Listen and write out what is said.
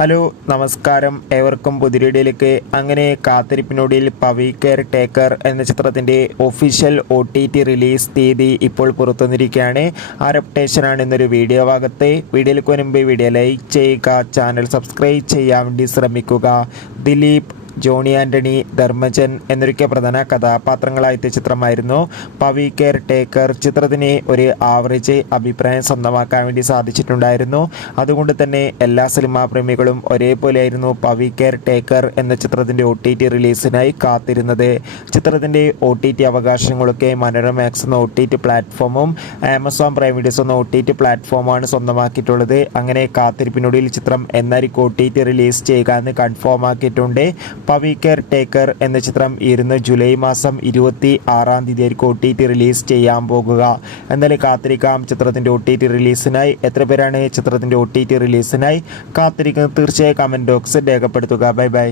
Hello നമസ്കാരം, ഏവർക്കും പുതിയൊരിടയിലേക്ക്. അങ്ങനെ കാത്തിരിപ്പിനൊടുവിൽ പവി കെയർ ടേക്കർ എന്ന ചിത്രത്തിൻ്റെ ഒഫീഷ്യൽ OTT റിലീസ് തീയതി ഇപ്പോൾ പുറത്തുവന്നിരിക്കുകയാണ്. അപ്ഡേഷനാണ് ഇന്നൊരു വീഡിയോ ഭാഗത്ത്. വീഡിയോയിലേക്ക് മുൻപ് വീഡിയോ ലൈക്ക് ചെയ്യുക, ചാനൽ സബ്സ്ക്രൈബ് ചെയ്യാൻ വേണ്ടി ശ്രമിക്കുക. ദിലീപ്, ജോണി ആൻ്റണി, ധർമ്മജൻ എന്നൊക്കെ പ്രധാന കഥാപാത്രങ്ങളായ ചിത്രമായിരുന്നു പവി കെയർ ടേക്കർ. ചിത്രത്തിന് ഒരു ആവറേജ് അഭിപ്രായം സ്വന്തമാക്കാൻ വേണ്ടി സാധിച്ചിട്ടുണ്ടായിരുന്നു. അതുകൊണ്ട് തന്നെ എല്ലാ സിനിമാ പ്രേമികളും ഒരേപോലെയായിരുന്നു പവി കെയർ ടേക്കർ എന്ന ചിത്രത്തിൻ്റെ OTT റിലീസിനായി കാത്തിരുന്നത്. ചിത്രത്തിൻ്റെ OTT അവകാശങ്ങളൊക്കെ മനോരമാക്സ് എന്ന OTT പ്ലാറ്റ്ഫോമും ആമസോൺ പ്രൈം വീഡിയോസ് എന്ന OTT പ്ലാറ്റ്ഫോമാണ് സ്വന്തമാക്കിയിട്ടുള്ളത്. അങ്ങനെ കാത്തിരിപ്പിനൊടുവിൽ ചിത്രം എന്നായിരിക്കും OTT റിലീസ് ചെയ്യുക എന്ന് കൺഫേം ആക്കിയിട്ടുണ്ട്. പവി കെയർ ടേക്കർ എന്ന ചിത്രം ജൂലൈ മാസം 26-ാം തീയതി ആയിരിക്കും OTT റിലീസ് ചെയ്യാൻ പോകുക. എന്നാലും കാത്തിരിക്കാം ചിത്രത്തിൻ്റെ OTT റിലീസിനായി. എത്ര പേരാണ് ചിത്രത്തിൻ്റെ OTT റിലീസിനായി കാത്തിരിക്കുന്നത്? തീർച്ചയായും കമൻറ്റ് ബോക്സിൽ രേഖപ്പെടുത്തുക. Bye bye.